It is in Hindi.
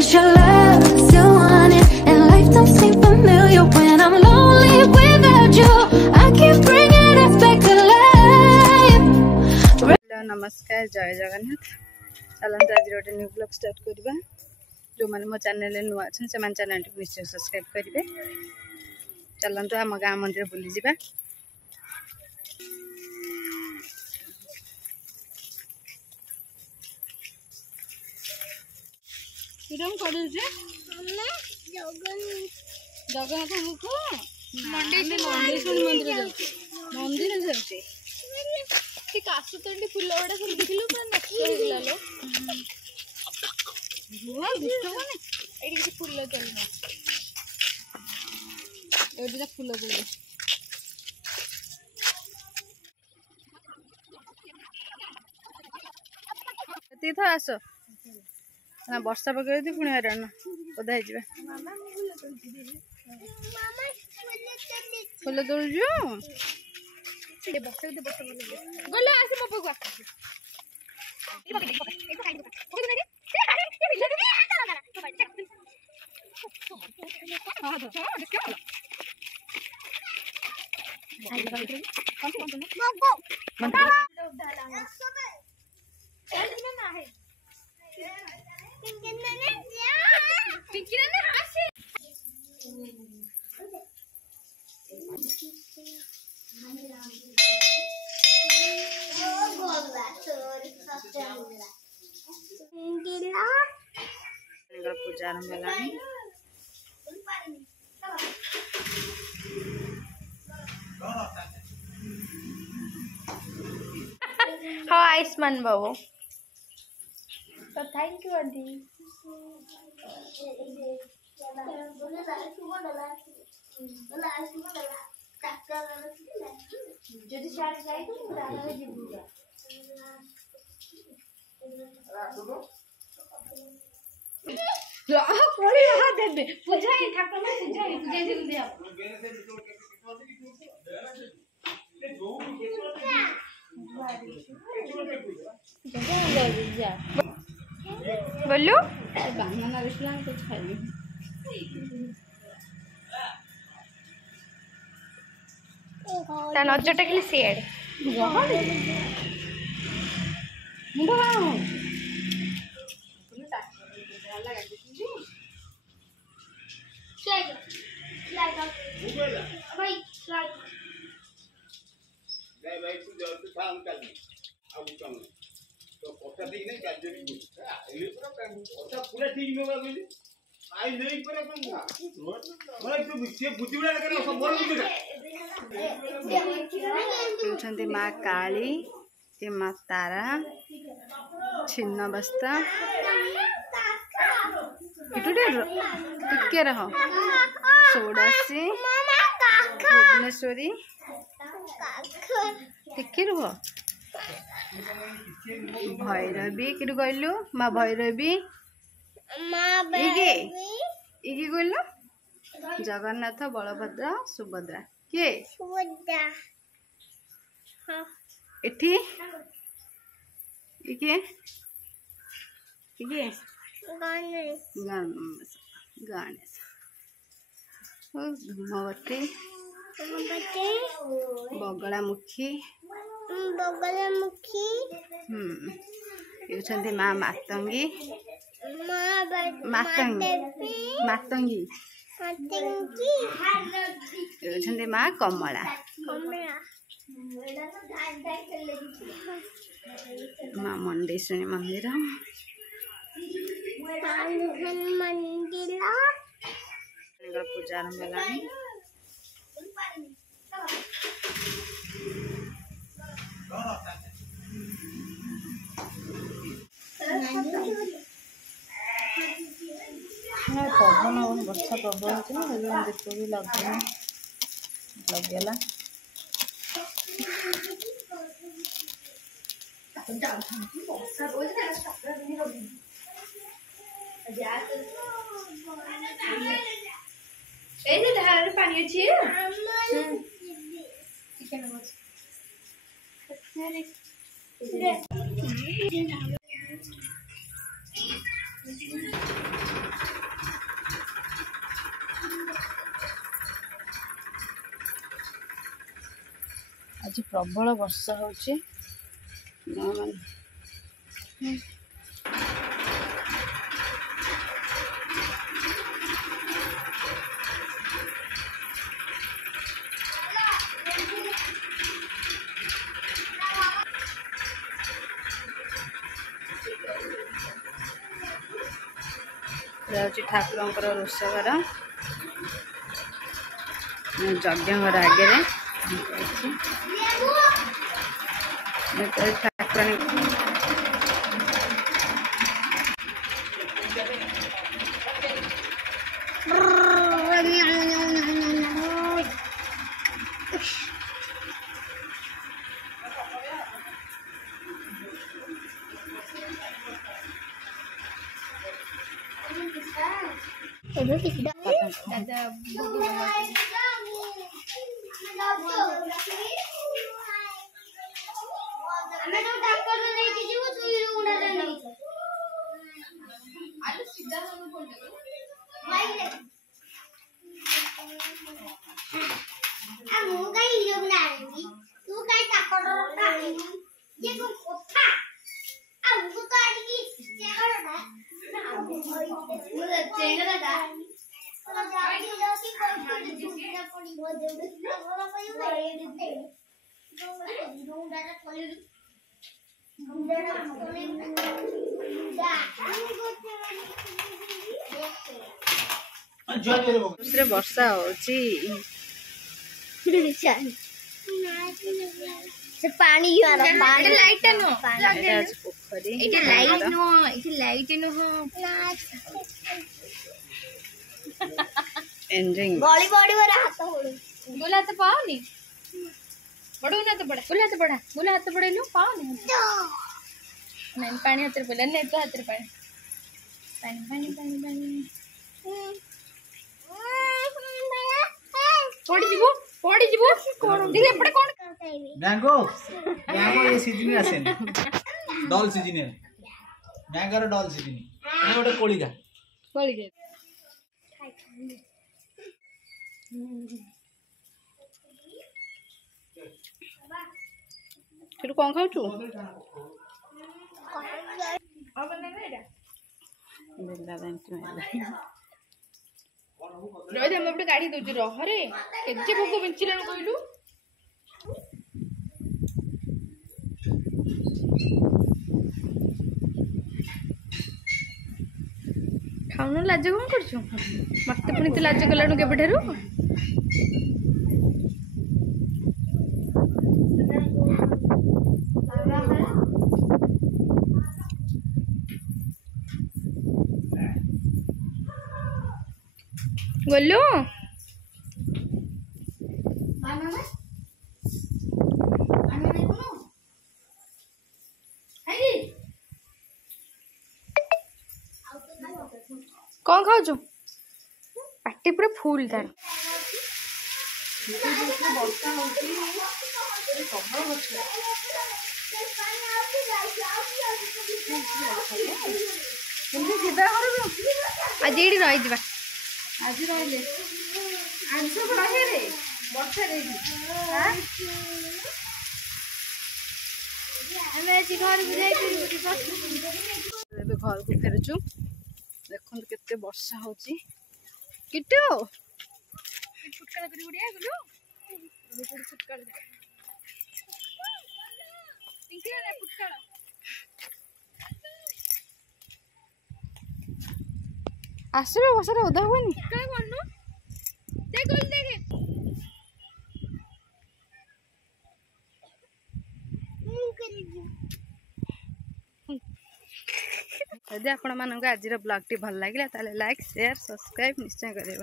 'cause your love still want it, and life don't seem familiar when I'm lonely without you. I keep bringing it back to life. नमस्कार, जय जगन्नाथ। चलते आज गोटे न्यू ब्लॉग स्टार्ट करवा। जो मैंने मो चैनल नुआ अच्छे से चैनल को निश्चय सब्सक्राइब करेंगे। चलते आम गाँ मंदिर बुली जा। जगन्नाथ मंडेश्वरी मंदिर जाऊे काशुतंडी फुल गुड़ा सब देखिलु पूरा नष्ट हो गेला लो हुआ दुष्ट माने एडी के फुल चलना एडी का फुल चल तीथ आसो ना वर्षा पकड़ दी पुणी हरान ओदा है जीवा फुल तोड़जु गले आसे मो पगवा पूजा आरंभ हाँ आयुष्मान बाबू तो थैंक यू आंटी बोलो बनाना देखला कुछ खाई ता नजर टेकली सेड मुंडा माँ काली ये माँ तारा छिन्न बस्ता टिके रह षोडशी भुवनेश्वरी टिके रुह भैरवी कि कहलु माँ भैरवी इगे कहलु जगन्नाथ बलभद्र सुभद्रा किए एठी इके इके गणेश धूमवती बगलामुखी ये माँ मातंगी मातंगी ये माँ कमला माँ मंडेश्वरी मंदिर पूजा आरंभ पवन वर्षा प्रबल देखो भी लगेगा पानी अच्छी आज प्रबल वर्षा होची ठाकुर रोषघर यज्ञर आगे ठाकुराणी दूसरे वर्षा होची से पानी लाइट नो पोखरी एटा लाइट नो एटा लाइट नो एंजिंग बॉडी बॉडी वाला हाथ होड़ी बोला तो पाओनी बड़ो ना तो बड़ा बोला हाथ बड़े नो पाओनी नहीं पानी हाथ बोला नहीं तो हाथ पानी पानी पानी पानी पड़ी जीवो देख एपटे कोन मैंगो मैंगो ये सीजन आसे डॉल सीजन है मैंगो रो डॉल सीजन ये गोटे कोळीगा तू कौन खाऊ छु रोज हम अपने गाड़ी दउछु रहरे केजे भोग बेंचिला कहलु खाउन लाज कौन करछु मते पुनी तो लाज कलानु केबेठारु गोलू कौन खाऊ पार्टी पूरा फुल तार आज ये रही आज रहिले आज सब रहे रे वर्षा रे हमें आज घर बुझाई घर को फेरुचु देखो केते वर्षा होची किटू फुटकारा करी उड़िया गुलू फुटकारा पिंकी रे फुटकारा आसबे वर्षा ओदा हुएनी क्या करनो देख गोल देख यदि आपण मानक आज ब्लॉग टी भल लगे लाइक शेयर सब्सक्राइब निश्चय करें।